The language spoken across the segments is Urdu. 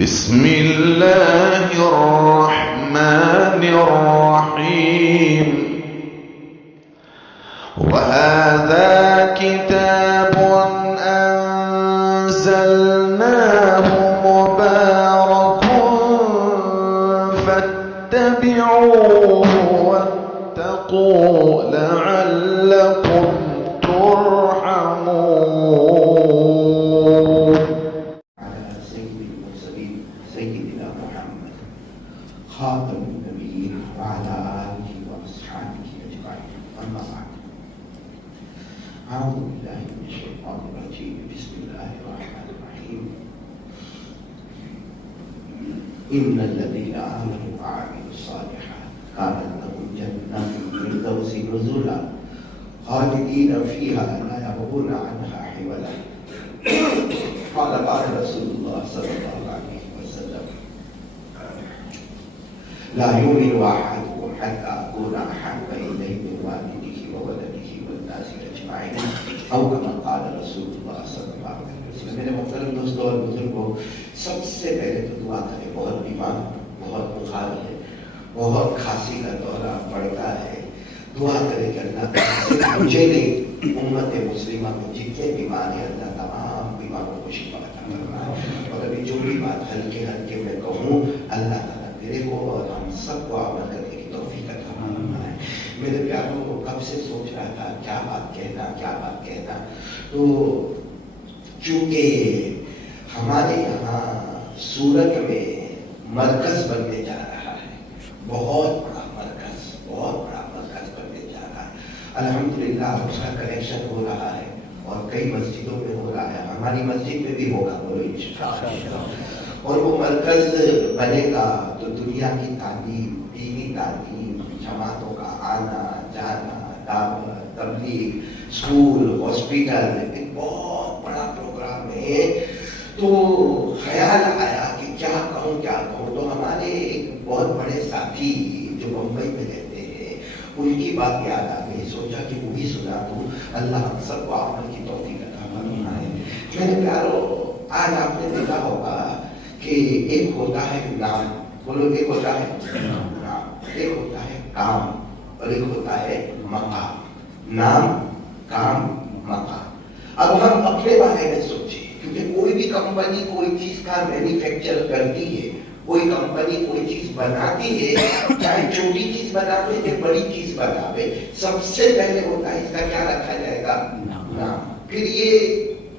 بسم الله الرحمن الرحيم وهذا كتاب أنزلناه مبارك فاتبعوه واتقوا لعلكم ترحمون. سيدنا محمد خاتم النبيين وعلى آله وأصحابه أجمعين، أما بعد. أعوذ بالله من الشيطان الرجيم، بسم الله الرحمن الرحيم. إن الذين آمنوا وعملوا الصالحات كانت لهم جنات الفردوس نزلا خالدين فيها لا يبغون عنها حولا. قال رسول الله صلى الله عليه وسلم: لا يؤمن أحدكم حتى أكون أحب إليه من والده وولده والناس أجمعين، أو كما قال رسول الله صلى الله عليه وسلم. میرے محترم دوستوں اور بزرگوں، سب سے پہلے تو دعا کریں. بہت بیمار، بہت بخار ہے، بہت کھانسی کا دورہ پڑتا ہے. دعا کریں کہ اللہ مجھے نہیں، امت مسلمہ میں جتنے بیمار ہیں اللہ تمام بیماروں کو شفا عطا فرمائے. اور ابھی جو بھی بات ہلکے ہلکے میں کہوں، اللہ تعالیٰ میرے کو اور ہم سب کو عمل کرنے کی توفیق عطا فرمائے. میرے پیاروں کو کب سے سوچ رہا تھا کیا بات کہنا. تو چونکہ ہمارے یہاں سورت میں مرکز بننے جا رہا ہے، بہت بڑا مرکز بننے جا رہا ہے. الحمدللہ اس کا کریکشن ہو رہا ہے اور کئی مسجدوں میں ہو رہا ہے. ہماری مسجد میں بھی ہوگا، بولو انشاءاللہ. اور وہ مرکز بنے گا تو دنیا کی تعلیم، دینی تعلیم، جماعتوں کا آنا جانا، دعوت، تبلیغ، اسکول، ہاسپٹل، ایک بہت بڑا پروگرام ہے. تو خیال آیا کہ کیا کہوں. تو ہمارے ایک بہت بڑے ساتھی جو ممبئی میں رہتے ہیں، ان کی بات یاد آ گئی. سوچا کہ وہی سنا دوں. اللہ ہم سب کو عمل کی توفیق عطا فرمائے. میرے پیارو، آج آپ نے دیکھا ہوگا کہ ایک ہوتا ہے نام، بولو ایک ہوتا ہے نام، ایک ہوتا ہے کام، اور ایک ہوتا ہے مقام. نام، کام، مقام. اب ہم اپنے بارے میں سوچیں، کیونکہ کوئی بھی کمپنی کوئی چیز کا مینوفیکچر کرتی ہے، کوئی کمپنی کوئی چیز بناتی ہے، چاہے چھوٹی چیز بناوے یا بڑی چیز بناوے، سب سے پہلے ہوتا ہے اس کا کیا رکھا جائے گا؟ نام. پھر یہ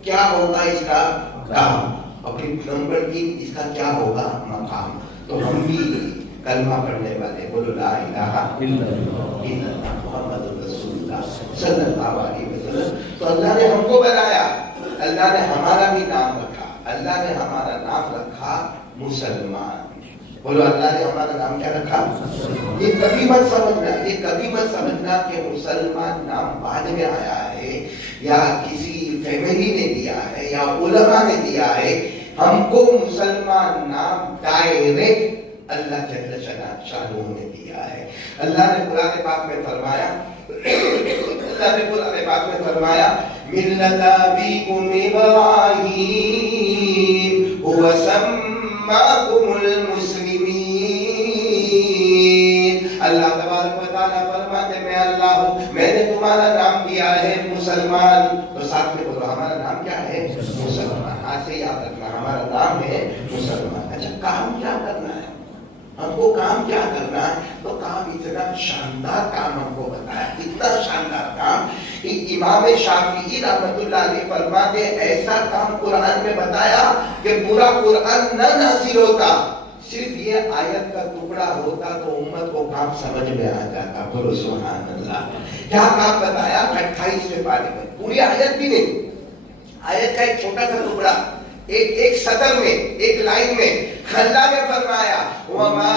کیا ہوگا؟ اس کا کام. اور پھر نمبر 3 اس کا کیا ہوگا؟ مقام. تو ہم بھی کلمہ پڑھنے والے، بولو لا الہ الا اللہ محمد رسول اللہ صلی اللہ علیہ وسلم. تو اللہ نے ہم کو بنایا، اللہ نے ہمارا بھی نام رکھا. اللہ نے ہمارا نام رکھا مسلمان. بولو اللہ نے ہمارا نام کیا رکھا؟ یہ کبھی مت سمجھنا کہ مسلمان نام بعد میں آیا ہے یا کسی فیملی نے دیا ہے یا علماء نے دیا ہے. ہم کو مسلمان نام ڈائریکٹ اللہ جل شانہ نے دیا ہے. اللہ نے قرآن پاک میں فرمایا ملت ابیکم ابراہیم وسماکم المسلمین. اللہ تبارک و تعالیٰ فرماتے میں اللہ ہوں، میں نے تمہارا نام دیا ہے مسلمان. تو ساتھ میں بولو ہمارا نام کیا ہے؟ مسلمان. آج سے یاد رکھنا ہمارا نام ہے مسلمان. اچھا، کام کیا کرنا ہے؟ ہم کو کام کیا کرنا ہے؟ تو کام اتنا شاندار کام ہم کو بتایا، اتنا شاندار کام کہ امام شافعی رحمۃ اللہ علیہ فرماتے ایسا کام قرآن میں بتایا کہ پورا قرآن نہ نازل ہوتا، صرف یہ آیت کا ٹکڑا ہوتا تو امت کو کام سمجھ میں آ جاتا. بولو سبحان اللہ. کیا کام بتایا؟ 28ویں پارے میں، پوری آیت بھی نہیں، آیت کا ایک چھوٹا سا ٹکڑا، ایک سطر میں، ایک لائن میں. اللہ نے فرمایا وَمَا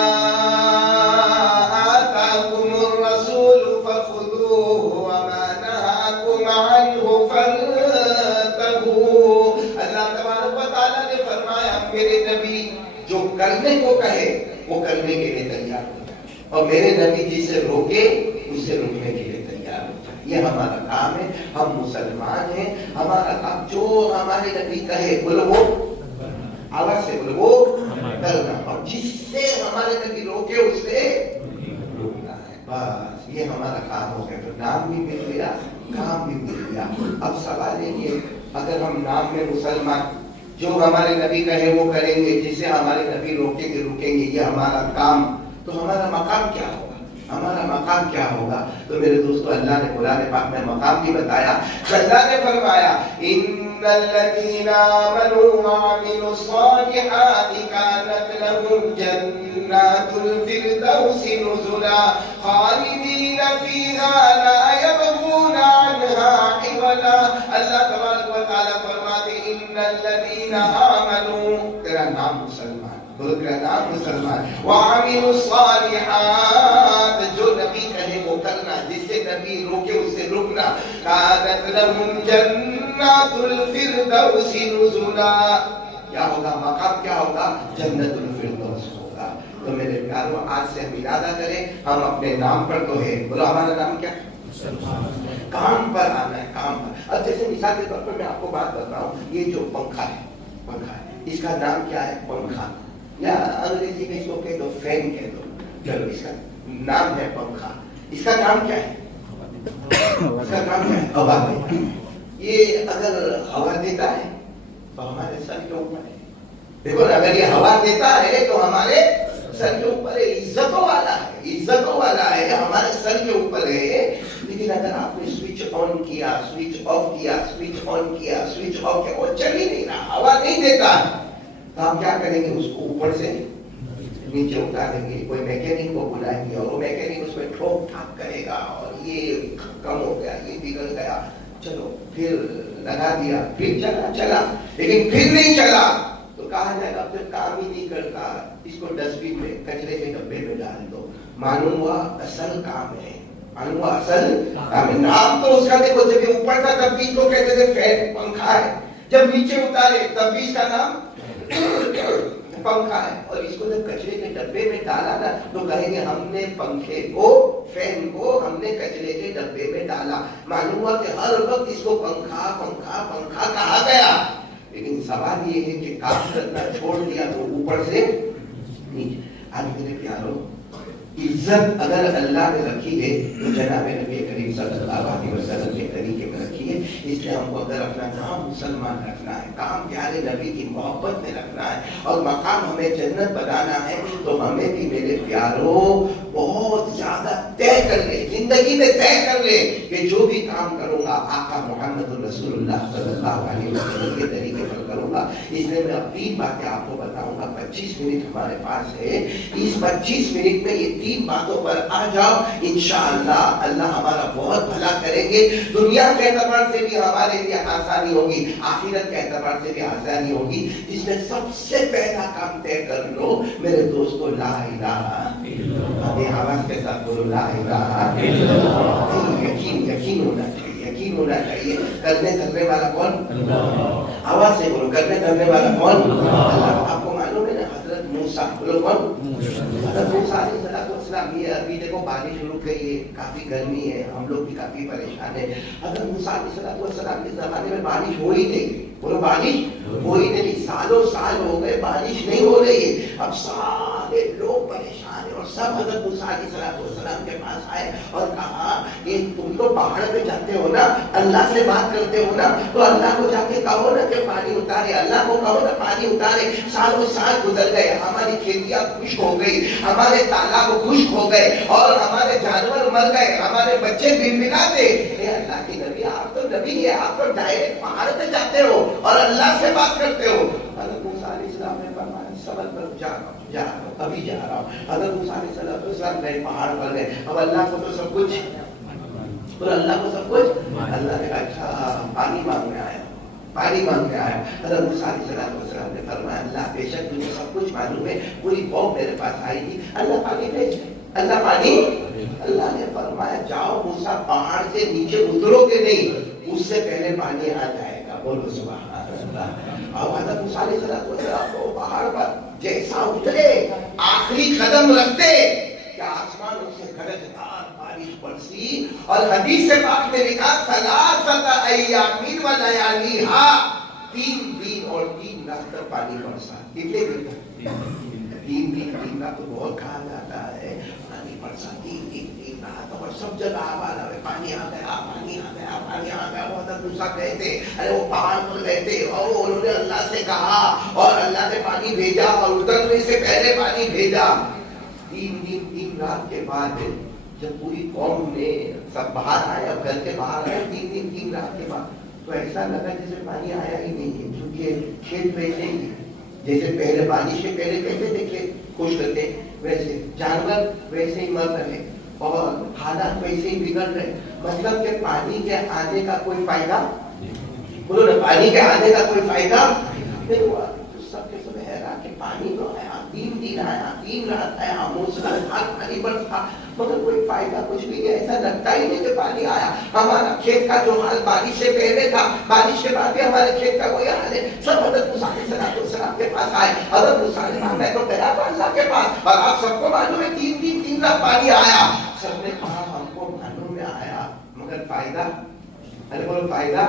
آتَاكُمُ الرَّسُولُ فَخُذُوهُ وَمَا نَهَاكُمْ عَنْهُ فَانْتَهُوا. اللہ تبارک و تعالیٰ نے فرمایا میرے نبی جو کرنے کو کہے وہ کرنے کے لیے تیار ہوتا ہے، اور میرے نبی جسے روکے اسے روکنے کے لیے تیار ہوتا ہے. یہ ہمارا کام ہے. ہم مسلمان ہیں، ہمارا کام جو ہمارے نبی کہے، بولو وہ آواز سے بولو وہ جس سے ہمارے نبی روکے اس سے روکنا ہے. بس یہ ہمارا کام ہو گیا. تو نام بھی مل گیا, کام بھی مل گیا. اب سوال یہ, اگر ہم نام میں مسلمان, جو ہمارے نبی کہے وہ کریں گے, جسے ہمارے نبی روکیں گے رکیں گے, یہ ہمارا کام, تو ہمارا مقام کیا ہوگا؟ ہمارا مقام کیا ہوگا؟ تو میرے دوستو, اللہ نے قرآن پاک میں مقام بھی بتایا. اللہ نے فرمایا ان الذین آمنوا وعملوا الصالحات كانت لهم جنات الفردوس نزلا خالدین فیہا لا یبغون عنہا حولا. اللہ تبارک و تعالی فرماتے ان الذین آمنوا, تیرا نام مسلمان, تیرا نام مسلمان, وعملوا الصالحات, جو نبی کہے وہ کرنا, جس سے نبی روکے اس سے رکنا. كانت لهم جنات الفردوس نزلا, کیا ہوگا مقام, کیا ہوگا؟ جنت الفردوس ہوگا. تو میرے پیاروں, آج سے ہم ارادہ کریں, ہم اپنے نام پر تو ہے, بولو ہمارا نام کیا ہے؟ کام پر آنا ہے, کام پر. اب جیسے مثال کے طور پر میں آپ کو بات بتاؤں, یہ جو پنکھا ہے, پنکھا ہے, اس کا نام کیا ہے؟ پنکھا, یا انگریزی میں اس کو کہہ دو فین کہہ دو, چلو اس کا نام ہے پنکھا. اس کا نام کیا ہے؟ اس کا نام کیا ہے؟ ہوا دیتا ہے. یہ اگر ہوا دیتا ہے تو ہمارے سر کے اوپر ہے. دیکھو نا, اگر یہ ہوا دیتا ہے تو ہمارے سر کے اوپر ہے, عزتوں والا ہے, عزتوں والا ہے, ہمارے سر کے اوپر ہے. لیکن اگر آپ نے سوئچ آن کیا, سوئچ آف کیا, سوئچ آن کیا, سوئچ آف کیا, وہ چل ہی نہیں رہا, ہوا نہیں دیتا, تو ہم کیا کریں گے؟ اس کو اوپر سے نیچے اتاریں گے, کوئی میکینک کو بلائیں گے, اور وہ میکینک اس میں ٹھوک ٹھاک کرے گا, اور یہ کم ہو گیا, یہ بگڑ گیا, چلو پھر لگا دیا, پھر چلا, لیکن پھر نہیں چلا, تو کہا جائے گا پھر کام ہی نہیں کرتا, اس کو ڈسٹ بن میں, کچرے کے ڈبے میں ڈال دو. معلوم ہوا اصل کام ہے, معلوم ہوا اصل کام ہے. نام تو اس کا دیکھو, جب یہ اوپر تھا تب بھی اس کو کہتے تھے فین, پنکھا ہے, جب نیچے اتارے تب بھی اس کا نام پنکھا ہے. اور اس کو جب کچرے کے ڈبے میں ڈالا نا, تو کہیں گے ہم نے پنکھے کو, فین کو ہم نے کچرے کے ڈبے میں ڈالا. معلوم ہوا کہ ہر وقت اس کو پنکھا پنکھا پنکھا کہا گیا. لیکن سوال یہ ہے کہ کام کرنا چھوڑ دیا تو اوپر سے نیچے. آج میرے پیاروں, عزت اگر اللہ نے رکھی ہے تو جناب نبی کریم صلی اللہ علیہ وسلم کے طریقے میں رکھی ہے. اس لیے ہم کو اگر اپنا نام مسلمان رکھنا ہے, کام پیارے نبی کی محبت میں رکھنا ہے, اور مقام ہمیں جنت بنانا ہے, تو ہمیں بھی میرے پیاروں بہت زیادہ طے کر لے, زندگی میں طے کر لے کہ جو بھی کام کروں گا آقا محمد رسول اللہ صلی اللہ علیہ وسلم کے طریقے پر کروں گا. اس لیے میں اب 3 باتیں آپ کو بتاؤں گا. 25 منٹ ہمارے پاس ہے, اس 25 منٹ میں یہ 3 باتوں پر آ جاؤ, انشاءاللہ اللہ ہمارا بہت بھلا کریں گے. دنیا کے اعتبار سے بھی ہمارے لیے آسانی ہوگی, آخرت کے اعتبار سے بھی آسانی ہوگی. جس میں سب سے پہلا کام طے کر لو میرے دوستو, لا الہ الا اللہ. آواز کے ساتھ بولو, لا الہ الا اللہ. یقین ہونا چاہیے, یقین ہونا چاہیے. کرنے والا کون؟ آواز سے بولو, کرنے والا کون؟ اللہ. آپ کو معلوم ہے نا, حضرت موسیٰ, بولو کون؟ حضرت موسیٰ علیہ السلام. یہ ابھی دیکھو بارش رک گئی ہے, کافی گرمی ہے, ہم لوگ بھی کافی پریشان ہیں. حضرت موسیٰ علیہ السلام کے زمانے میں بارش ہو ہی نہیں, بولو بارش ہو ہی نہیں. سالوں سال ہو گئے بارش نہیں ہو رہی ہے. اب سارے لوگ پریشان ہیں, اور سب حضرت موسیٰ علیہ السلام کے پاس آئے اور کہا کہ تم تو پہاڑ پہ جاتے ہو نا, اللہ سے بات کرتے ہو نا, تو اللہ کو جا کے کہو نا کہ پانی اتارے, اللہ کو کہو نا پانی اتارے. سالوں سال گزر گئے, ہماری کھیتیاں خشک ہو گئی, ہمارے تالاب خشک ہو گئے, اور ہمارے جانور مر گئے, ہمارے بچے بھنبھناتے. اے اللہ کے نبی, آپ تو نبی ہے, آپ تو ڈائریکٹ پہاڑ پہ جاتے ہو اور اللہ سے بات کرتے ہو. حضرت موسیٰ علیہ السلام نے فرمایا, صبر کرو, جا رہا ہوں, ابھی جا رہا ہوں. حضرت موسیٰ علیہ السلام گئے, پہاڑ پر گئے. اب اللہ کو تو سب کچھ, اور اللہ کو سب کچھ. اللہ نے کہا اچھا پانی مانگنے آیا, پانی مانگنے آیا. حضرت موسیٰ علیہ السلام نے فرمایا, اللہ بے شک تجھے سب کچھ معلوم ہے, پوری قوم میرے پاس آئی تھی, اللہ پانی بھیج, اللہ پانی. اللہ نے فرمایا جاؤ موسیٰ, پہاڑ سے نیچے اترو گے نہیں, اس سے پہلے پانی آ جائے گا. بولو سبحان اللہ. اور حضرت موسیٰ علیہ السلام کو پہاڑ پر جیسا اترے, آخری قدم رکھتے کہ آسمان سے گرجدار بارش برسی. اور حدیث سے پاک میں لکھا, ثلاثۃ ایام و لیالیھا, 3 دن اور 3 رات تک پانی برسا. کتنے دن تک؟ 3 دن رات تو بہت کہا جاتا ہے، پانی برسا تین رات اور سب جگہ والا پانی آ گیا، پانی آ گیا، پانی آ گیا. وہ حضرت موسیٰ گئے تھے، ارے وہ پہاڑ پر گئے تھے اور انہوں نے اللہ سے کہا اور اللہ نے پانی بھیجا اور اترنے سے پہلے پانی بھیجا. تین رات کے بعد جب پوری قوم نے سب باہر آئے، اب گھر کے باہر آئے، تین رات کے بعد تو ایسا لگا جیسے پانی آیا ہی نہیں ہے، کیونکہ کھیت ویسے ہی ہے جیسے پہلے بارش سے پہلے کیسے تھے کھیت خشک تھے، ویسے جانور ویسے ہی مر رہے اور حالات ویسے ہی بگڑ رہے. مطلب کہ پانی کے آنے کا کوئی فائدہ، بولو نا، پانی کے آنے کا کوئی فائدہ نہیں ہوا. سب کے سب حیران کہ پانی تو آیا، تین دن آیا، تین رات آیا، موسلادھار پانی برسا، مگر کوئی فائدہ کچھ بھی نہیں. ایسا لگتا ہی نہیں کہ پانی آیا. ہمارا کھیت کا جو حال بارش سے پہلے تھا، بارش کے بعد بھی ہمارے کھیت کا کوئی حال ہے. سب حضرت موسیٰ علیہ السلام کے پاس آئے. حضرت موسیٰ نے کہا میں تو گیا تھا اللہ کے پاس اور آپ سب کو معلوم ہے تین رات پانی آیا. سب نے کہا ہم کو معلوم ہے آیا، مگر فائدہ، ارے بولو فائدہ.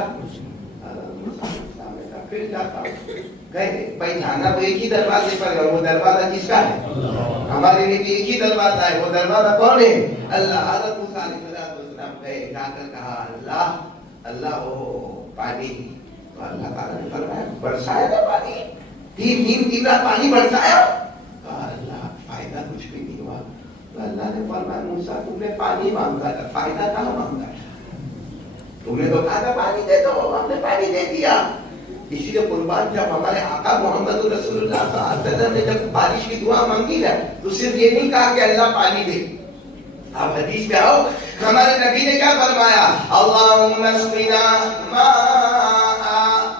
پھر جاتا گئے بھائی، جانا تو ایک ہی دروازے پر ہے، وہ دروازہ کس کا ہے؟ ہمارے لیے ایک ہی دروازہ ہے، وہ دروازہ کون ہے؟ اللہ. حضرت موسیٰ علیہ السلام گئے، جا کر کہا اللہ وہ پانی، تو اللہ تعالیٰ نے فرمایا برسایا نا پانی، تین رات پانی برسایا. کہا اللہ فائدہ کچھ بھی نہیں ہوا. تو اللہ نے فرمایا موسیٰ تم نے پانی مانگا تھا، فائدہ کہاں مانگا ہے؟ تم نے تو کہا تھا پانی دے دو، ہم نے پانی دے دیا. اسی لیے قربان جب ہمارے آقا محمد رسول اللہ صلی اللہ علیہ وسلم نے جب بارش کی دعا مانگی نا تو صرف یہ نہیں کہا کہ اللہ پانی دے. آپ حدیث پہ آؤ، ہمارے نبی نے کیا فرمایا؟ اللہم اسقنا ماء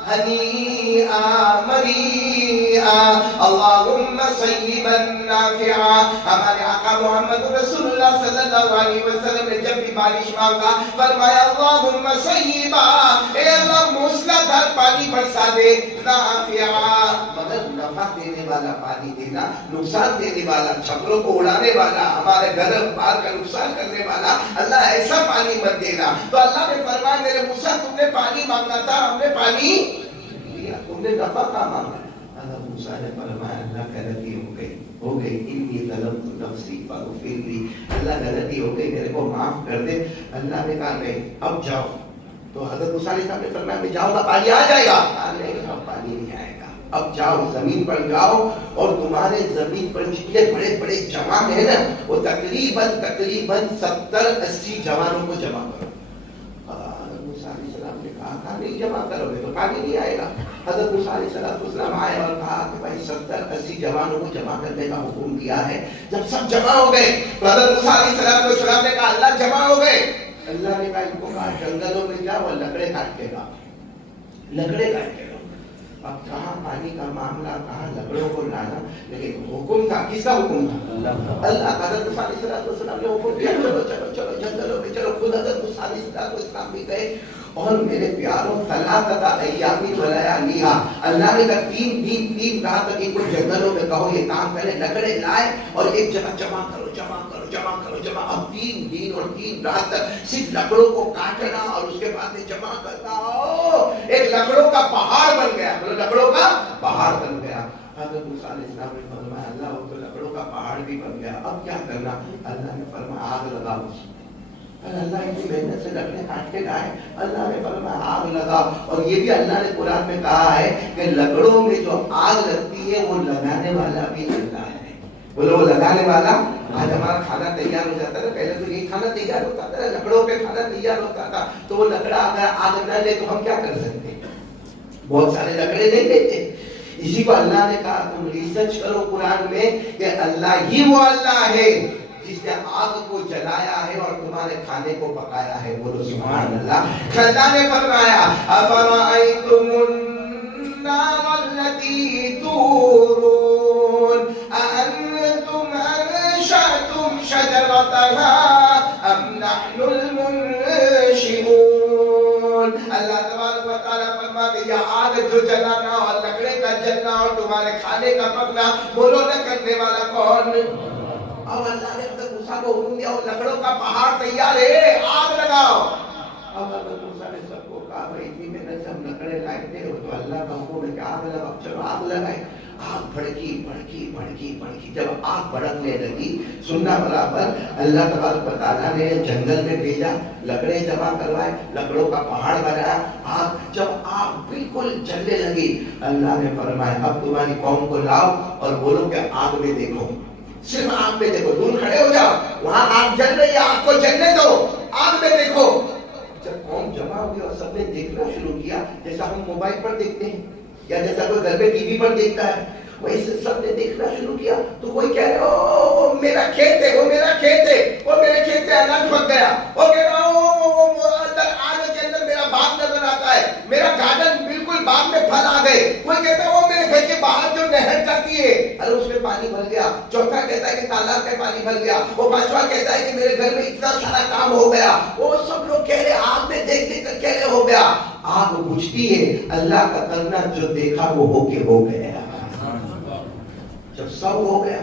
ہنیئا مریئا اللہم صیبا نافعا. ہمارے آقا محمد رسول اللہ صلی اللہ علیہ وسلم نے جب بھی بارش مانگا فرمایا اللہم صیبا، اے اللہ موسلادھار پانی برسا دے، نافعا مگر نفع دینے والا پانی دینا، نقصان دینے والا، چھپروں کو اڑانے والا، ہمارے گھر بار کا نقصان کرنے والا اللہ ایسا پانی مت دینا. تو اللہ نے فرمایا میرے موسیٰ تم نے پانی مانگا تھا، ہم نے پانی دیا، تم نے نفع کا مانگا. اللہ موسیٰ نے فرمایا اللہ غلطی ہو گئی انی ظلمت نفسی فاغفر لی، اللہ غلطی ہو گئی میرے کو معاف کر دے. اللہ نے کہا نہیں اب جاؤ. تو حضرت موسیٰ علیہ السلام نے فرمایا میں جاؤں گا پانی آ جائے گا؟ نہیں اب پانی نہیں آئے گا. اب جاؤ زمین پر جاؤ اور تمہارے زمین پر جتنے بڑے بڑے جوان ہیں نا وہ تقریباً 70-80 جوانوں کو جمع کرو. حضرت موسیٰ علیہ السلام نے کہا نہیں جمع کرو گے تو پانی نہیں آئے گا. حضرت موسیٰ علیہ السلام آئے اور کہا کہ بھائی 70-80 جوانوں کو جمع کرنے کا حکم دیا ہے. جب سب جمع ہو گئے تو حضرت موسیٰ علیہ السلام نے کہا اللہ جمع ہو گئے. اللہ نے کہا ان کو کہا جنگلوں میں جاؤ اور لکڑے کاٹ کے لاؤ. اب کہاں پانی کا معاملہ، کہاں لکڑوں کو لانا، لیکن حکم تھا، کس کا حکم تھا؟ اللہ. حضرت موسیٰ علیہ السلام نے حکم دیا چلو جنگلوں میں چلو. خود حضرت موسیٰ علیہ السلام بھی گئے اور میرے پیاروں ثلاثۃ ایام ولیالیہا، اللہ نے کہا تین رات تک ان کو جنگلوں میں کہو یہ کام کرے، لکڑے لائے اور ایک جگہ جمع کرو. اب 3 دن اور 3 رات تک صرف لکڑوں کو کاٹنا اور اس کے بعد جمع کرنا. ایک لکڑوں کا پہاڑ بن گیا، لکڑوں کا پہاڑ بن گیا. حضرت موسیٰ علیہ السلام نے فرمایا اللہ وہ تو لکڑوں کا پہاڑ بھی بن گیا، اب کیا کرنا؟ اللہ نے فرمایا آگ لگاؤ. اللہ اتنی محنت سے لکڑے کاٹ کے لائے، اللہ نے فرمایا آگ لگاؤ. اور یہ بھی اللہ نے قرآن میں کہا ہے کہ لکڑوں میں جو آگ لگتی ہے وہ لگانے والا بھی اللہ ہے. بولو وہ لگانے والا. آج ہمارا کھانا تیار ہو جاتا ہے، پہلے تو یہ کھانا تیار ہوتا تھا، لکڑوں پہ کھانا تیار ہوتا تھا. تو وہ لکڑا اگر آگ نہ لے تو ہم کیا کر سکتے؟ بہت سارے لکڑے نہیں لیتے. اسی کو اللہ نے کہا تم ریسرچ کرو قرآن میں کہ اللہ ہی وہ اللہ ہے جس نے آگ کو جلایا ہے اور تمہارے کھانے کو پکایا ہے. بولو سبحان اللہ. اللہ نے فرمایا افرأیتم النار التی تورون اانتم انشأتم شجرتها ام نحن المنشئون. اللہ تبارک و تعالیٰ فرماتے یہ آگ جو جلانا اور لکڑے کا جلنا اور تمہارے کھانے کا پکنا، بولو نہ کرنے والا کون؟ اور اللہ نے حضرت موسیٰ کو حکم دیا اور لکڑوں کا پہاڑ تیار ہے، آگ لگاؤ. اب حضرت موسیٰ نے سب کو کہا بھائی اتنی محنت سے ہم لکڑے لائے تھے تو اللہ کا حکم ہے کہ آگ لگاؤ. چلو آگ لگائے. آگ بھڑکی جب آگ بھڑکنے لگی سننا برابر اللہ تبارک و تعالیٰ نے جنگل میں بھیجا لکڑیں جمع کروائے لکڑوں کا پہاڑ بنایا آگ جب آگ بالکل جلنے لگی اللہ نے فرمایا اب تمہاری قوم کو لاؤ اور بولو کہ آگ میں دیکھو صرف آگ میں دیکھو دور کھڑے ہو جاؤ وہاں آگ جل رہی ہے آگ کو جلنے دو آگ میں دیکھو جب قوم جمع ہو گئی اور سب نے دیکھنا شروع کیا جیسا ہم موبائل پر دیکھتے ہیں یا جیسا کوئی گھر میں ٹی وی پر دیکھتا ہے ویسے سب نے دیکھنا شروع کیا تو کوئی کہہ رہا او میرا کھیت ہے وہ میرا کھیت ہے وہ میرے کھیت میں اناج پک گیا وہ کہہ رہا اندر آنے کے اندر میرا باغ نظر آتا ہے میرا گارڈن بالکل باغ میں پھل آ گئے کوئی کہتا ہے وہ میرے گھر کے باہر جو نہر جاتی ہے ارے اس میں پانی بھر گیا چوتھا کہتا ہے کہ تالاب میں پانی بھر گیا وہ پانچواں کہتا ہے کہ میرے گھر میں اتنا سارا کام ہو گیا وہ سب لوگ کہہ رہے آگ میں دیکھ دیکھ کر کہہ رہے ہو گیا آگ بجھتی ہے اللہ کا کرنا جو دیکھا وہ ہو کے ہو گیا جب سب ہو گیا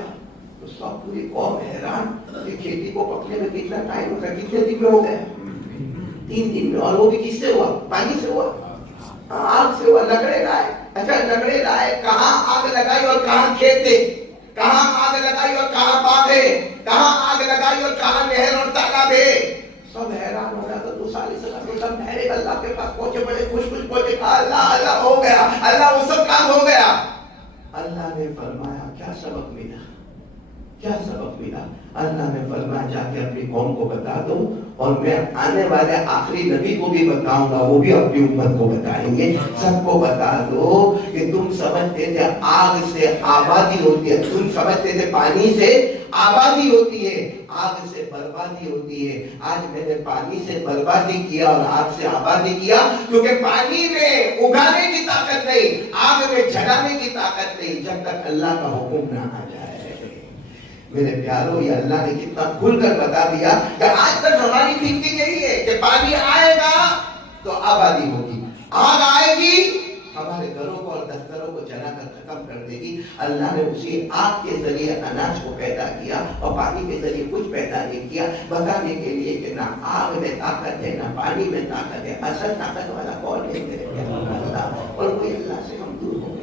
تو سب پوری قوم حیران کہ کھیتی کو پکنے میں کتنا ٹائم ہوگا کتنے دن میں ہو گیا 3 دن میں اور وہ بھی کس سے ہوا پانی سے ہوا آگ سے ہوا لکڑے لائے اچھا لکڑے لائے کہاں آگ لگائی اور کہاں کھیت ہے کہاں آگ لگائی اور کہاں باغ ہے کہاں آگ لگائی اور کہاں نہر اور تالاب ہے سب حیران ہو گیا تو دوسرا سب ٹھہرے اللہ کے پاس پہنچے بڑے خوش پہنچے اللہ اللہ ہو گیا اللہ وہ سب کام ہو گیا اللہ نے فرمایا کیا سبق ملا اللہ نے فرمایا جا کے اپنی قوم کو بتا دو اور میں آنے والے آخری نبی کو بھی بتاؤں گا وہ بھی اپنی امت کو بتائیں گے سب کو بتا دو کہ تم سمجھتے تھے آگ سے آبادی ہوتی ہے تم سمجھتے تھے پانی سے آبادی ہوتی ہے آگ سے بربادی ہوتی ہے آج میں نے پانی سے بربادی کیا اور آگ سے آبادی کیا کیونکہ پانی میں اگانے کی طاقت نہیں آگ میں جلانے کی طاقت نہیں جب تک اللہ کا حکم نہ آ جائے میرے پیاروں یہ اللہ نے کتنا کھل کر بتا دیا کہ آج تک ہماری تھنکنگ یہی ہے کہ پانی آئے گا تو آبادی ہوگی آگ آئے گی ہمارے گھروں کو اور دفتروں کو جلا کر ختم کر دے گی اللہ نے اسی آگ کے ذریعے اناج کو پیدا کیا اور پانی کے ذریعے کچھ پیدا نہیں کیا بتانے کے لیے کہ نہ آگ میں طاقت ہے نہ پانی میں طاقت ہے اصل طاقت والا کون ہے میرے پیارے اللہ اور وہی اللہ سے ہم دور ہو گئے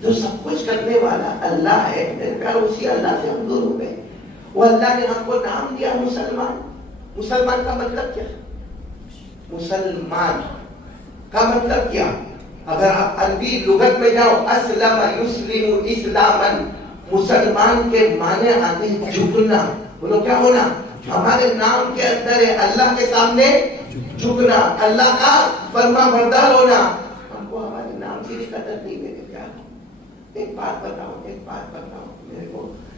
جو سب کچھ کرنے والا اللہ ہے میرے پیار اسی اللہ سے ہم دور ہو گئے وہ اللہ نے ہم کو نام دیا مسلمان کا مطلب کیا مسلمان کا مطلب کیا اگر آپ عربی لغت میں جاؤ اسلم یسلم اسلاما مسلمان کے معنی آتے ہیں جھکنا بولو کیا ہونا ہمارے نام کے اندر ہے اللہ کے سامنے جھکنا اللہ کا فرما بردار ہونا ہم کو ہمارے نام کی بھی قدر نہیں میرے پیار ایک بات بتاؤ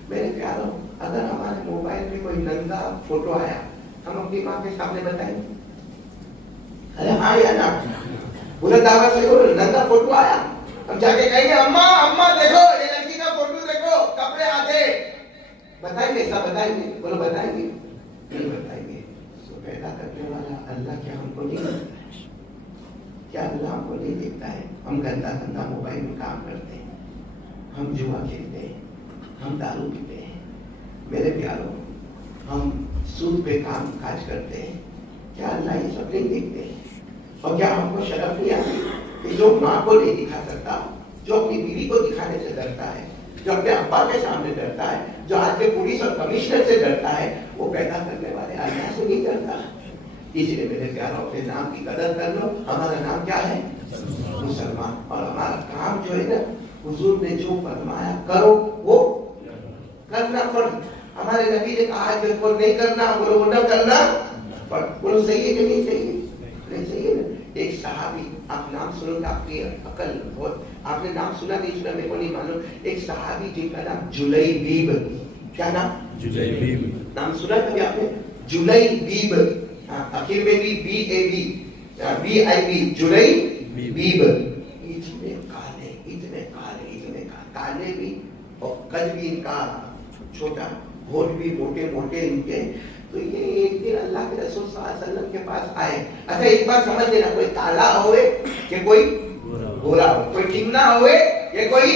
میرے پیاروں اگر ہمارے موبائل میں کوئی ننگا فوٹو آیا ہم اپنی ماں کے سامنے بتائیں گے ارے ہاں یا نا پورے دعوت سے ننگا فوٹو آیا ہم جا کے کہیں گے اماں دیکھو یہ لڑکی کا فوٹو دیکھو کپڑے آگے بتائیں گے ایسا بتائیں گے بولو بتائیں گے نہیں بتائیں گے تو پیدا کرنے والا اللہ کیا ہم کو نہیں دیکھتا ہے کیا اللہ ہم کو نہیں دیکھتا ہے ہم گندا موبائل میں کام کرتے ہیں ہم جوا کھیلتے ہیں ہم دارو پیتے ہیں میرے پیاروں ہم سود پہ کام کاج کرتے ہیں کیا اللہ یہ سب نہیں دیکھتے ہیں اور کیا ہم کو شرف نہیں آتی کہ جو ماں کو نہیں دکھا سکتا جو اپنی بیوی کو دکھانے سے ڈرتا ہے جو اپنے ابا کے سامنے ڈرتا ہے جو آج کے پولیس اور کمشنر سے ڈرتا ہے وہ پیدا کرنے والے اللہ سے نہیں ڈرتا اس لیے میرے پیاروں اپنے نام کی قدر کر لو ہمارا نام کیا ہے مسلمان اور ہمارا کام جو ہے نا حضور نے جو فرمایا کرو وہ کرنا فرض ہمارے نبی نے کہا کہ وہ نہیں کرنا بولو وہ نہ کرنا فرض بولو صحیح ہے کہ نہیں صحیح ہے نہیں صحیح ہے نا ایک صحابی آپ نام سنو گے آپ کی عقل بہت آپ نے نام سنا نہیں سنا میرے کو نہیں معلوم ایک صحابی جن کا نام جلیبیب کیا نام جلیبیب نام سنا کبھی آپ نے جلیبیب آخر میں بھی بی اے بی آئی بی جلیبیب کالے بھی اور قد بھی ان کا چھوٹا ہونٹ بھی موٹے موٹے ان کے تو یہ ایک دن اللہ کے رسول صلی اللہ علیہ وسلم کے پاس آئے اچھا ایک بات سمجھ لینا کوئی کالا ہوئے کہ کوئی گورا ہو کوئی ٹھمنا ہوئے کہ کوئی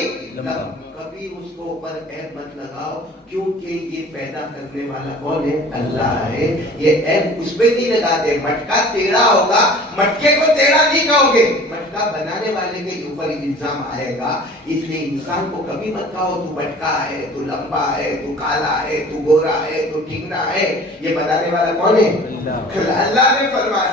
کبھی اس کو اوپر عیب مت لگاؤ، کیونکہ یہ پیدا کرنے والا کون ہے؟ اللہ ہے. یہ عیب اس پہ نہیں لگاتے. مٹکا ٹیڑھا ہوگا، مٹکے کو ٹیڑھا نہیں کہو گے، مٹکا بنانے والے کے اوپر الزام آئے گا. اس لیے انسان کو کبھی مت کہو تو مٹکا ہے، تو لمبا ہے، تو کالا ہے، تو گورا ہے، تو ٹھیکنا ہے. یہ بنانے والا کون ہے؟ اللہ نے فرمایا.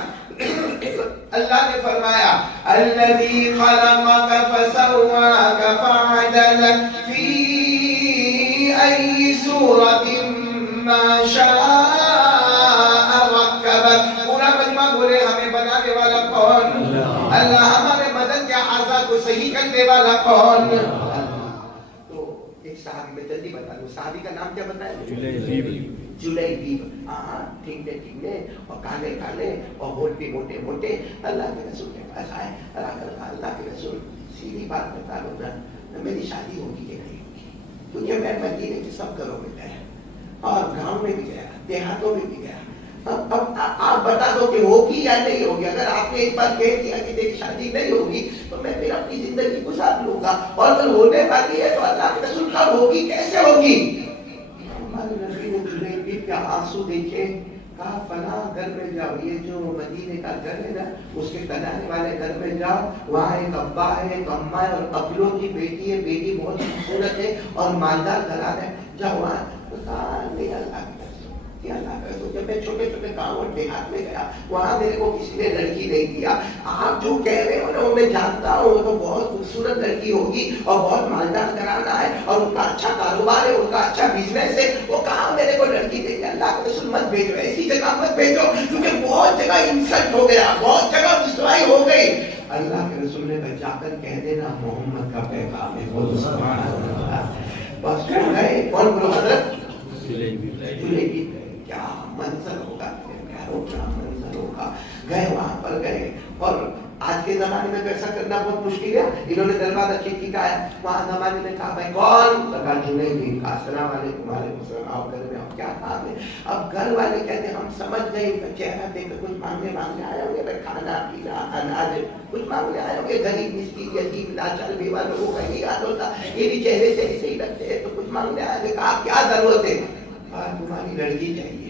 اللہ نے فرمایا الذی خلقک فسواک فعدلک فی ای صورت ما شاء رکبک. پورا مجمع بولے ہمیں بنانے والا کون؟ اللہ. ہمارے بدن کے اعضاء کو صحیح کرنے والا کون؟ تو ایک صحابی میں جلدی بتا دوں، صحابی کا نام کیا بتایا؟ جلیبیب. ہاں ٹھیک ہے، اور کالے کالے اور ہونٹ بھی موٹے موٹے. اللہ کے رسول کے پاس آئے، اللہ کے رسول سیدھی بات بتا دو نا، میری شادی ہوگی کہ نہیں ہوگی؟ کیونکہ میں مدینے کے سب گھروں میں گیا اور گاؤں میں بھی گیا، دیہاتوں میں بھی گیا. اب آپ بتا دو کہ ہوگی یا نہیں ہوگی. اگر آپ نے ایک بار کہہ دیا کہ دیکھ شادی نہیں ہوگی تو میں پھر اپنی زندگی گزار لوں گا، اور اگر ہونے والی ہے تو اللہ کے رسول کب ہوگی، کیسے ہوگی؟ ہمارے نبی نے جلیبی کے آنسو دیکھے، کہا فلاں گھر میں جاؤ، یہ جو مدینے کا گھر ہے نا اس کے بنانے والے گھر میں جاؤ، وہاں ایک ابا ہے، ایک اماں ہے، اور اکلوں کی بیٹی ہے، بیٹی بہت خوبصورت ہے اور مالدار گھرانہ ہے، جاؤ وہاں. کہا نہیں اللہ کے رسول، کیا اللہ کے رسول. جب میں چھوٹے چھوٹے گاؤں اور دیہات میں گیا وہاں میرے کو کسی نے لڑکی نہیں دیا. آپ جو کہہ رہے ہو نا وہ میں جانتا ہوں، وہ تو بہت خوبصورت لڑکی ہوگی اور بہت مالدار گھرانہ ہے اور ان کا اچھا کاروبار ہے، ان کا اچھا بزنس ہے، وہ کہاں میرے کو لڑکی دے گا. اللہ کے رسول مت بھیجو، ایسی جگہ مت بھیجو، کیونکہ بہت جگہ انسلٹ ہو گیا، بہت جگہ رسوائی ہو گئی. اللہ کے رسول نے جا کر کہہ دینا محمد کا پیغام ہے. بولو سبحان اللہ. بس گئے. کون بولو؟ حضرت جلیبی. کیا منظر ہوگا، کیا منظر ہوگا. گئے وہاں پر گئے، اور آج کے زمانے میں تو ایسا کرنا بہت مشکل ہے. انہوں نے دروازہ کھٹکھٹایا، وہاں زمانے میں کہا بھائی کون؟ کہا جلیبی. کہا السلام علیکم. وعلیکم السلام. آؤ گھر میں، کیا کام ہے؟ اب گھر والے کہتے ہم سمجھ گئے چہرہ دیکھ کر کچھ مانگنے آئے ہوں گے، کھانا پینا اناج کچھ مانگنے آئے ہوں گے. غریب مسکین یتیم لاچار بیوہ لوگوں کا یہ یاد ہوتا، یہ بھی چہرے سے ایسے ہی لگتے ہیں، تو کچھ مانگنے آئے تھے. کہا کیا ضرورت ہے؟ تمہاری لڑکی چاہیے.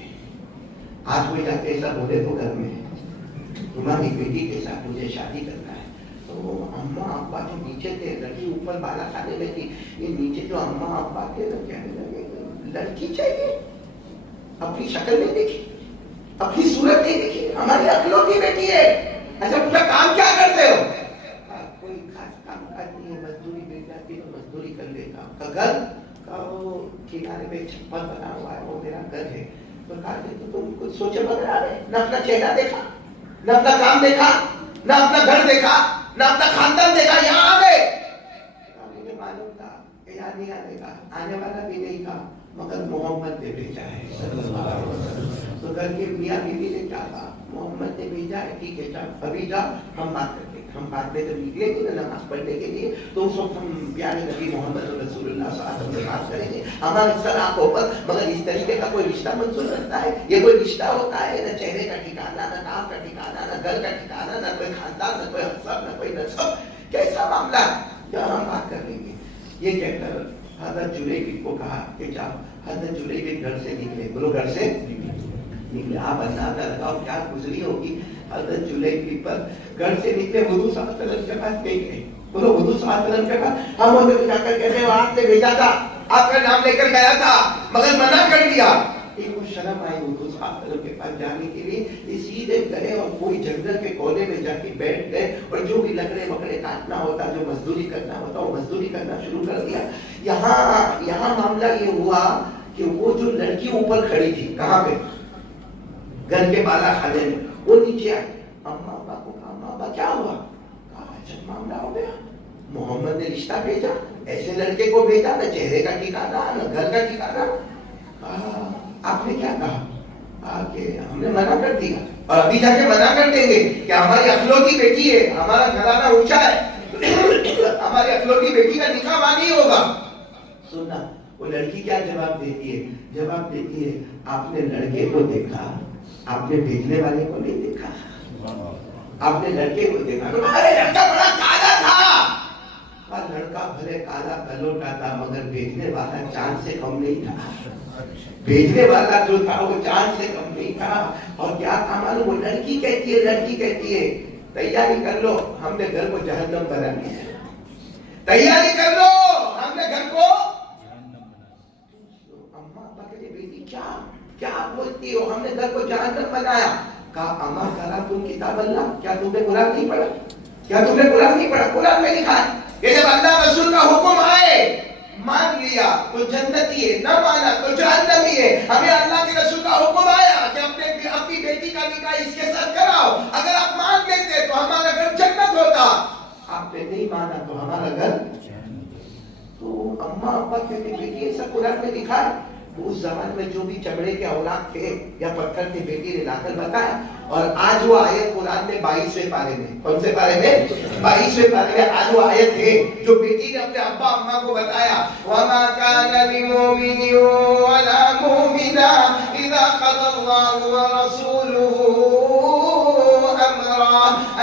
آج کوئی جا کے ایسا بولے تو گھر میں تمہاری بیٹی کے ساتھ مجھے شادی کرنا ہے، تو اماں ابا جو نیچے تھے، لڑکی اوپر بالا کھانے میں تھی، یہ نیچے جو اماں ابا تھے تو کہنے لگے لڑکی چاہیے. اپنی شکل نہیں دیکھی، اپنی صورت نہیں دیکھی، ہماری عقلوں کی بیٹی ہے. اچھا پوچھا کام کیا کرتے ہو؟ کوئی خاص کام کاج نہیں ہے، مزدوری مل جاتی ہے تو مزدوری کر لیتا. گھر کا وہ کنارے میں چھپر بنا ہوا ہے، وہ میرا گھر ہے. تو کہا کہ تم کچھ سوچے بغیر آ رہے، نہ اپنا چہرہ دیکھا، نہ اپنا کام دیکھا، نہ اپنا گھر دیکھا، نہ اپنا خاندان دیکھا، یہاں آ گئے. مجھے معلوم تھا کہ یہاں نہیں آنے کا، آنے والا بھی نہیں تھا، مگر محمد نے بھیجا ہے صلی اللہ علیہ وسلم. تو گھر کے میاں بیوی نے کیا کہا؟ محمد نے بھیجا ہے، ٹھیک ہے جاؤ، ابھی جاؤ، ہم بات کرتے ہیں. ہم بعد میں جب نکلیں گے نا نماز پڑھنے کے لیے تو اس وقت ہم پیارے نبی محمد رسول اللہ صلی اللہ علیہ وسلم سے بات کریں گے ہمارے سر آنکھوں پر. مگر اس طریقے کا کوئی رشتہ منظور رکھتا ہے؟ یہ کوئی رشتہ ہوتا ہے؟ نہ چہرے کا ٹھکانا، نہ نام کا ٹھکانا، نہ گھر کا ٹھکانا، نہ کوئی خاندان، نہ کوئی حسب، نہ کوئی نسب. کیسا معاملہ ہے؟ جب ہم بات کر لیں گے. یہ کہہ کر حضرت جلیبی کو کہا کہ جاؤ. حضرت جلیبی گھر سے نکلے. بولو گھر سے نکلے. آپ اندازہ لگاؤ کیا گزری ہوگی حضرت جلیبی پر. گھر سے نکلے، حضور صلی اللہ علیہ وسلم کے پاس گئے. بولو حضور صلی اللہ علیہ وسلم کے پاس. ہم انہیں جا کر کہتے ہیں آپ نے بھیجا تھا، آپ کا نام لے کر گیا تھا، مگر منع کر دیا. ایک کو شرم آئی حضور صلی اللہ علیہ وسلم کے پاس جانے کے لیے. سیدھے گئے اور کوئی جنگل کے کونے میں جا کے بیٹھ گئے اور جو بھی لکڑے مکڑے کاٹنا ہوتا، جو مزدوری کرنا ہوتا وہ مزدوری کرنا شروع کر دیا. یہاں معاملہ یہ ہوا کہ وہ جو لڑکی اوپر کھڑی تھی کہاں پہ؟ گھر کے بالا خانے میں. وہ نیچے آئی. اماں ابا کو کہا اماں ابا کیا ہوا؟ کہا اچھا معاملہ ہو گیا، محمد نے رشتہ بھیجا، ایسے لڑکے کو بھیجا، نہ چہرے کا ٹھکانا نہ گھر کا ٹھکانا. آپ نے کیا کہا؟ کہ ہم نے منع کر دیا، اور ابھی جا کے منع کر دیں گے کہ ہماری عقلوں کی بیٹی ہے، ہمارا گھرانہ اونچا ہے، ہماری عقلوں کی بیٹی کا نکاح وہاں نہیں ہوگا. سننا وہ لڑکی کیا جواب دیتی ہے؟ جواب دیتی ہے آپ نے لڑکے کو دیکھا، آپ نے بھیجنے والے کو نہیں دیکھا. آپ نے لڑکے کو دیکھا. ارے لڑکا بڑا کالا تھا. اور لڑکا بھلے کالا کلوٹا تھا مگر بھیجنے والا چاند سے کم نہیں تھا. بھیجنے والا جو تھا وہ چاند سے کم نہیں تھا. اور کیا تھا معلوم؟ وہ لڑکی کہتی ہے تیاری کر لو ہم نے گھر کو جہنم بنا دیا. تیاری کر لو ہم نے گھر کو. اماں ابا کہتے بیٹی کیا بولتی ہو؟ ہم نے گھر کو جہنم بنایا. کہا اماں کرا تم کتاب اللہ، کیا تم نے قرآن نہیں پڑھا؟ کیا تم نے قرآن نہیں پڑھا؟ قرآن میں لکھا ہے کہ جب اللہ رسول کا حکم آئے مان لیا تو جنتی ہے، نہ مانا تو جہنمی ہے. ہمیں اللہ کے رسول کا حکم آیا کہ اپنی بیٹی کا نکاح اس کے ساتھ کراؤ. اگر آپ مان لیتے تو ہمارا گھر جنت ہوتا، آپ نے نہیں مانا تو ہمارا گھر. تو اماں ابا کہتے بیٹی ایسا قرآن میں لکھا ہے. اس زمانے میں جو بھی چمڑے کے اولاد تھے یا پتھر کی بیٹی نے لا کر بتایا. اور آج وہ آیت قرآن میں 22ویں پارے میں، کون سے پارے میں؟ 22ویں پارے میں آج وہ آیت ہے جو بیٹی نے اپنے ابا اماں کو بتایا. وَمَا كَانَ لِمُؤْمِنٍ وَلَا مُؤْمِنَةٍ إِذَا قَضَى اللَّهُ وَرَسُولُهُ أَمْرًا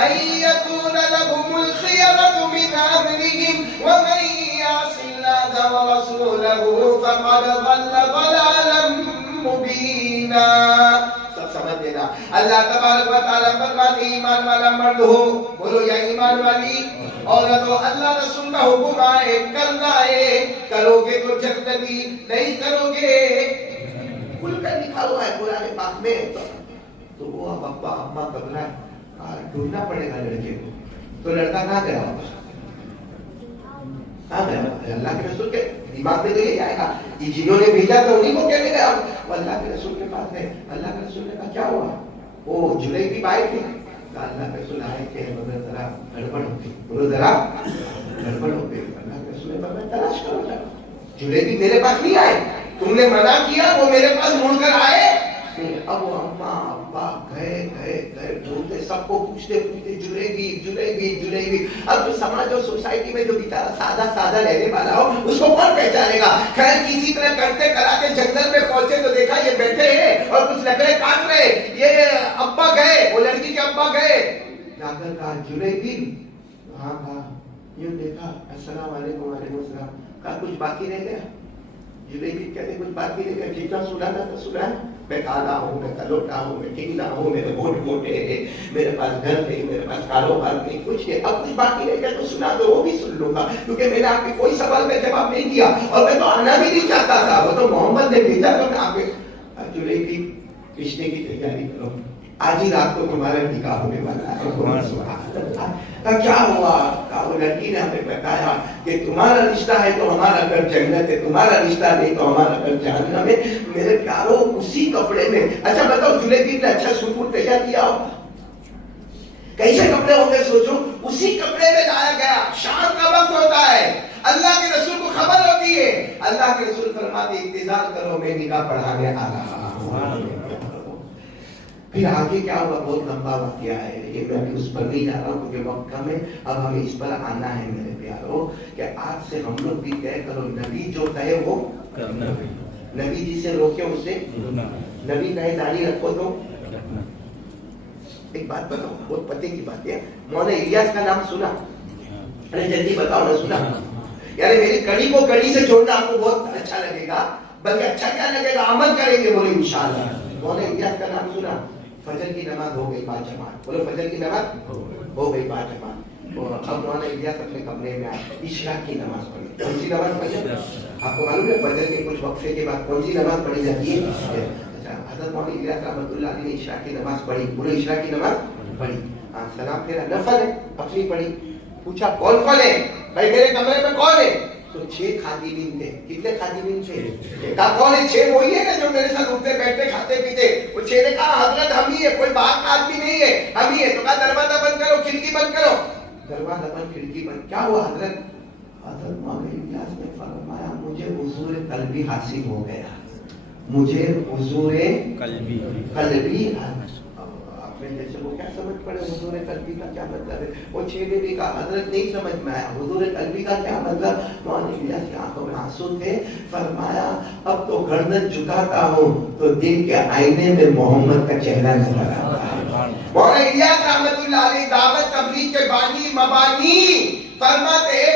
أَن يَكُونَ لَهُمُ الْخِيَرَةُ مِنْ أَمْرِهِمْ وَمَن يَعْصِ اللَّهَ وَرَسُولَهُ فَقَدْ ضَلَّ ضَلَالًا مُبِينًا. سمجھ لینا. اللہ تبارک و تعالیٰ فرماتے ایمان والا مرد ہو، بولو یا ایمان والی عورت ہو، اللہ رسول کا حکم آئے کرنا ہے، کرو گے تو جنتی، نہیں کرو گے کھل کر لکھا ہوا ہے قرآن پاک میں. تو وہ اب ابا اماں گھبرائے، ڈھونڈنا پڑے گا لڑکے کو. تو لڑکا کہاں گیا واپس؟ کہاں گیا؟ اللہ کے رسول کے دماغ میں تو یہی آئے گا کہ جنہوں نے بھیجا تھا انہیں کو کہنے گیا. وہ اللہ کے رسول کے پاس ہے. اللہ کے رسول نے کہا کیا ہوا؟ وہ جلیبی بائے تھے. اللہ کے رسول آئے کہ مگر ذرا گڑبڑ ہو گئی. بولو ذرا گڑبڑ ہو گئی. اللہ کے رسول نے فرمایا تلاش کرو جا. جلیبی میرے پاس نہیں آئے، تم نے منع کیا وہ میرے پاس مڑ کر آئے. اب وہ اماں ابا گئے ڈھونڈتے، سب کو پوچھتے جلیبی. اب سماج اور سوسائٹی میں جو بیچارہ سادہ رہنے والا ہو اس کو کون پہچانے گا؟ خیر کسی طرح کرتے کراتے جنگل میں پہنچے تو دیکھا یہ بیٹھے ہیں اور کچھ لکڑے کاٹ رہے. یہ ابا گئے، وہ لڑکی کے ابا گئے، جا کر کہا جلیبی. ہاں کہا، یوں دیکھا، السلام علیکم. وعلیکم السلام. کہا کچھ باقی رہ گیا؟ جلیبی کہتے کچھ باقی رہ گیا؟ جتنا سنانا تھا سنا. میں کالا ہوں، میں کلوٹا ہوں، میں ٹھنگنا ہوں، میرے گھوٹ موٹے ہیں، میرے پاس گھر نہیں، میرے پاس کاروبار نہیں، کچھ نہیں. اب کچھ باقی رہ گیا تو سنا دو، وہ بھی سن لوں گا، کیونکہ میں نے آپ کے کوئی سوال میں جواب نہیں دیا اور میں تو آنا بھی نہیں چاہتا تھا. وہ تو محمد نے بھیجا تو میں آپ کے جلیبی رشتے کی تیاری کرو، آج ہی رات کو تمہارا نکاح ہونے والا ہے. کیا ہوا؟ وہ لڑکی نے ہمیں بتایا کہ تمہارا رشتہ ہے تو ہمارا گھر جنت ہے، تمہارا رشتہ نہیں تو ہمارا گھر جہنم ہے. میرے پیاروں اسی کپڑے میں. اچھا بتاؤ جلیبی نے اچھا سوٹ تیار کیا ہو، کیسے کپڑے ہوں گے سوچو. اسی کپڑے میں لایا گیا. شام کا وقت ہوتا ہے، اللہ کے رسول کو خبر ہوتی ہے. اللہ کے رسول فرماتے انتظار کرو میں نکاح پڑھانے آ رہا ہوں. پھر آگے کیا ہوا بہت لمبا واقعہ ہے، یہ میں ابھی اس پر نہیں جا رہا ہوں کیونکہ وقت کم ہے. اب ہمیں اس پر آنا ہے میرے پیاروں کہ آج سے ہم لوگ بھی طے کرو نبی جو کہے وہ کرنا. نبی جی سے روکے اسے نبی کہے داڑھی رکھو تو. ایک بات بتاؤ بہت پتے کی بات ہے، مولانا الیاس کا نام سنا؟ ارے جلدی بتاؤ نا. سنا؟ یعنی میری کڑی کو کڑی سے جوڑنا آپ کو بہت اچھا لگے گا، بلکہ اچھا کیا لگے گا، عمل کریں گے. بولے انشاءاللہ. مولانا الیاس کا نام سنا؟ فجر کی نماز ہو گئی 5 جماعت. بولو فجر کی نماز ہو گئی 5 جماعت. اب مولانا الیاس اپنے کمرے میں آئے، اشراق کی نماز پڑھی. کون سی نماز پڑھی؟ آپ کو معلوم ہے فجر کے کچھ وقفے کے بعد کون سی نماز پڑھی جاتی ہے؟ حضرت مولانا الیاس رحمۃ اللہ علیہ نے اشراق کی نماز پڑھی. بولو اشراق کی نماز پڑھی. سلام پھیرا، نفل ہے، اپنی پڑھی. پوچھا کون کون ہے بھائی میرے کمرے میں کون ہے؟ تو 6 خادمین تھے. کتنے خادمین تھے؟ کہا کون ہے؟ 6 وہی ہے نا جو میرے ساتھ اٹھتے بیٹھتے کھاتے پیتے. وہ 6 نے کہا حضرت ہم ہی ہے، کوئی باہر کا آدمی نہیں ہے، ہم ہی ہے. تو کہا دروازہ بند کرو، کھڑکی بند کرو. دروازہ بند، کھڑکی بند. کیا ہوا حضرت؟ حضرت مولانا الیاس نے فرمایا مجھے حضور قلبی حاصل ہو گیا، مجھے حضور قلبی. جیسے وہ کیا سمجھ پڑے حضور قلبی کا کیا مطلب ہے؟ وہ 6 نے بھی کہا حضرت نہیں سمجھ میں آیا حضور قلبی کا کیا مطلب. مولانا الیاس کی آنکھوں میں آنسو تھے. فرمایا اب تو گردن جھکاتا ہوں تو دل کے آئینے میں محمد کا چہرہ نظر آتا ہے. مولانا الیاس رحمۃ اللہ علیہ دعوت تبلیغ کے بانی مبانی فرماتے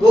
2